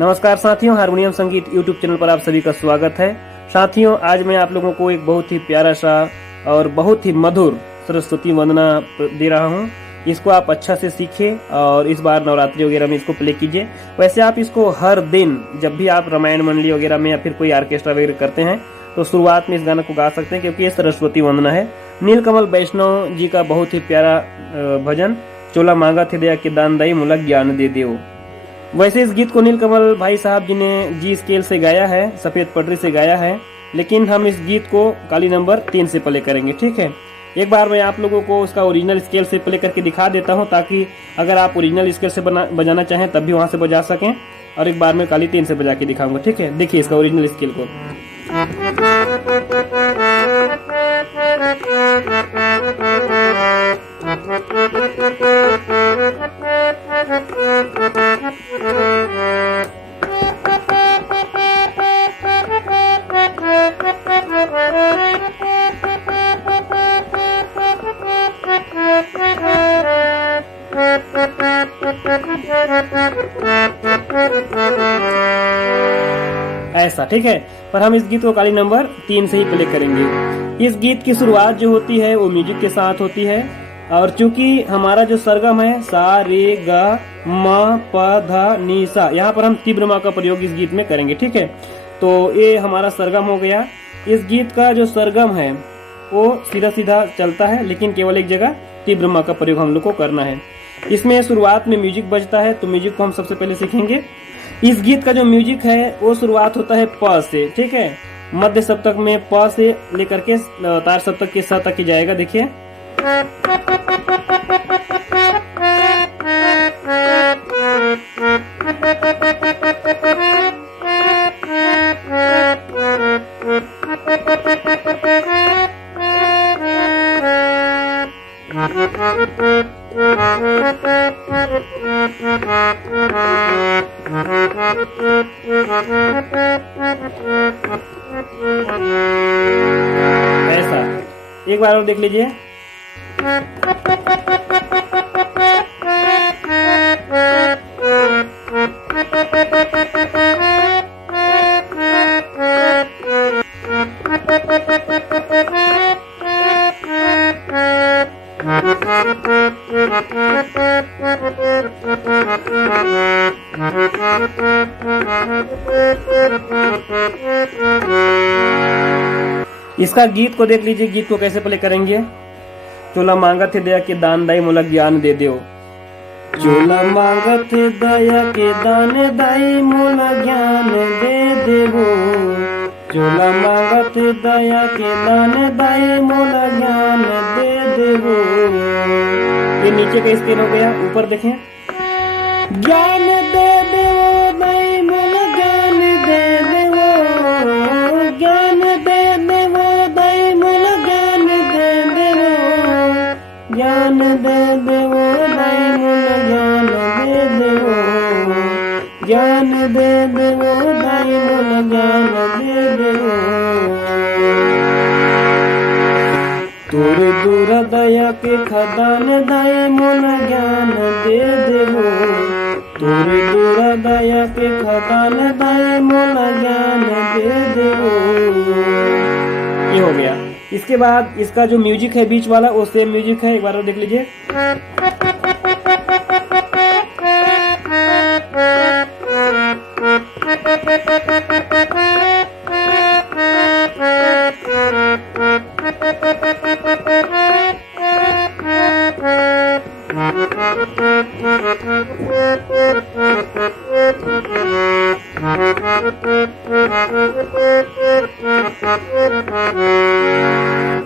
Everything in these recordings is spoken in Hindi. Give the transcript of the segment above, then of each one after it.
नमस्कार साथियों, हारमोनियम संगीत यूट्यूब चैनल पर आप सभी का स्वागत है। साथियों, आज मैं आप लोगों को एक बहुत ही प्यारा सा और बहुत ही मधुर सरस्वती वंदना दे रहा हूँ। इसको आप अच्छा से सीखें और इस बार नवरात्रि वगैरह में इसको प्ले कीजिए। वैसे आप इसको हर दिन जब भी आप रामायण मंडली वगैरह में या फिर कोई ऑर्केस्ट्रा वगैरह करते हैं तो शुरुआत में इस गाने को गा सकते हैं, क्योंकि ये सरस्वती वंदना है। नीलकमल वैष्णव जी का बहुत ही प्यारा भजन, चोला मांगा थे दया के दान दाई मूलक ज्ञान दे देओ। वैसे इस गीत को नीलकमल भाई साहब जी ने जी स्केल से गाया है, सफेद पटरी से गाया है, लेकिन हम इस गीत को काली नंबर 3 से प्ले करेंगे। ठीक है, एक बार मैं आप लोगों को उसका ओरिजिनल स्केल से प्ले करके दिखा देता हूं, ताकि अगर आप ओरिजिनल स्केल से बजाना चाहें तब भी वहां से बजा सकें, और एक बार मैं काली 3 से बजा के दिखाऊंगा। ठीक है, देखिए इसका ओरिजिनल स्केल को। ऐसा, ठीक है। पर हम इस गीत को काली नंबर 3 से ही प्ले करेंगे। इस गीत की शुरुआत जो होती है वो म्यूजिक के साथ होती है, और चूंकि हमारा जो सरगम है सा रे गा म प ध नी सा, यहाँ पर हम तीव्र मा का प्रयोग इस गीत में करेंगे। ठीक है, तो ये हमारा सरगम हो गया। इस गीत का जो सरगम है वो सीधा सीधा चलता है, लेकिन केवल एक जगह तीव्र मा का प्रयोग हम लोग को करना है। इसमें शुरुआत में म्यूजिक बजता है, तो म्यूजिक को हम सबसे पहले सीखेंगे। इस गीत का जो म्यूजिक है वो शुरुआत होता है प से। ठीक है, मध्य सप्तक में प से लेकर के तार सप्तक के स तक ही जाएगा। देखिए, ऐसा एक बार और देख लीजिए। इसका गीत को देख लीजिए, गीत को कैसे प्ले करेंगे। चोला मांगा थे दया के दान दाई मूलक ज्ञान दे दो। चोला मांगा थे दया के दान दाई मूलक ज्ञान दे देवो। चोला मांगा थे दया के दान दाई मूलक ज्ञान दे देवो। ये नीचे का स्केल हो गया, ऊपर देखें। ज्ञान दे देवो दाई मूलक ज्ञान दे देवो। ज्ञान दे देवो दाई मूलक ज्ञान दे देवो। ज्ञान दे देवो दाई मूलक ज्ञान दे देवो। ज्ञान दे देवो दाई मूलक ज्ञान दे देवो। तोरे दूर दया के खदान दाई मूलक ज्ञान दे देवो। तोरे दूर दया के खदान दाई मूलक ज्ञान दे देवो। ये हो गया। इसके बाद इसका जो म्यूजिक है बीच वाला वो सेम म्यूजिक है, एक बार और देख लीजिए।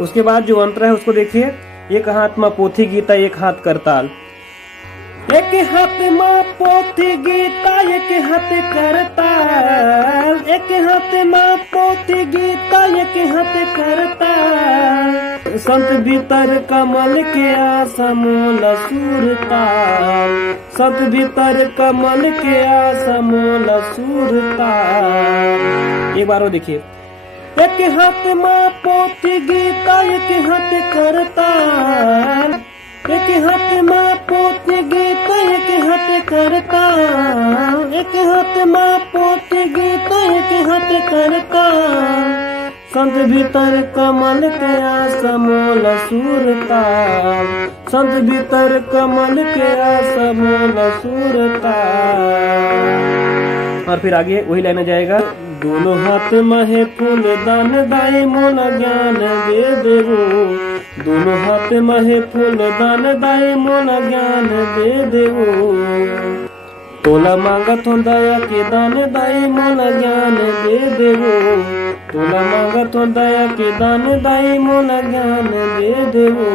उसके बाद जो अंतर है उसको देखिए। एक हाथ में पोथी गीता, एक हाथ करताल। एक हाथ में पोथी गीता, एक हाथ करताल। एक हाथ में पोथी गीता, एक हाथ करताल। संत भीतर कमल के आसमोल सुरताल। संत भीतर कमल के आसमोल सुरताल। एक बार वो देखिए। एक हाथ में पोथी गीता, एक हाथ करताल। एक हाथ में पोथी गीता, एक हाथ करताल। एक हाथ में बाटे गीत के हाथ करता, संत भीतर कमल के आसमोल सूरता, संत भीतर कमल के आसमोल सूरता। और फिर आगे वही लाइन जाएगा, दोनों हाथ महे फूल दान दाई मोला ज्ञान दे देवो, दोनों हाथ महे फूल दान दाई मोला ज्ञान दे देवो। तोला मांगत हो दया के दान दाई मोला ज्ञान दे देवो, तोला मांगत हो दया के दान दाई मोला ज्ञान दे देवो।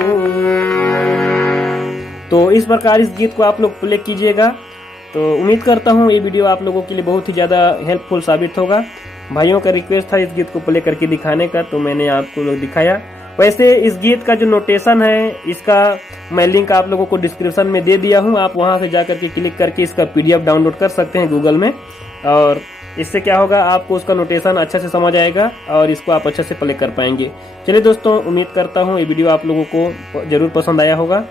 तो इस प्रकार इस गीत को आप लोग प्ले कीजिएगा। तो उम्मीद करता हूँ ये वीडियो आप लोगों के लिए बहुत ही ज़्यादा हेल्पफुल साबित होगा। भाइयों का रिक्वेस्ट था इस गीत को प्ले करके दिखाने का, तो मैंने आपको लोग दिखाया। वैसे इस गीत का जो नोटेशन है इसका मैं लिंक आप लोगों को डिस्क्रिप्शन में दे दिया हूँ, आप वहाँ से जाकर के क्लिक करके इसका PDF डाउनलोड कर सकते हैं गूगल में। और इससे क्या होगा, आपको उसका नोटेशन अच्छे से समझ आएगा और इसको आप अच्छे से प्ले कर पाएंगे। चलिए दोस्तों, उम्मीद करता हूँ ये वीडियो आप लोगों को जरूर पसंद आया होगा।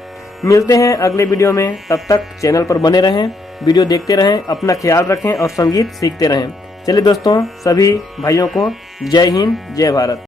मिलते हैं अगले वीडियो में, तब तक चैनल पर बने रहें, वीडियो देखते रहें, अपना ख्याल रखें और संगीत सीखते रहें। चलिए दोस्तों, सभी भाइयों को जय हिंद, जय भारत।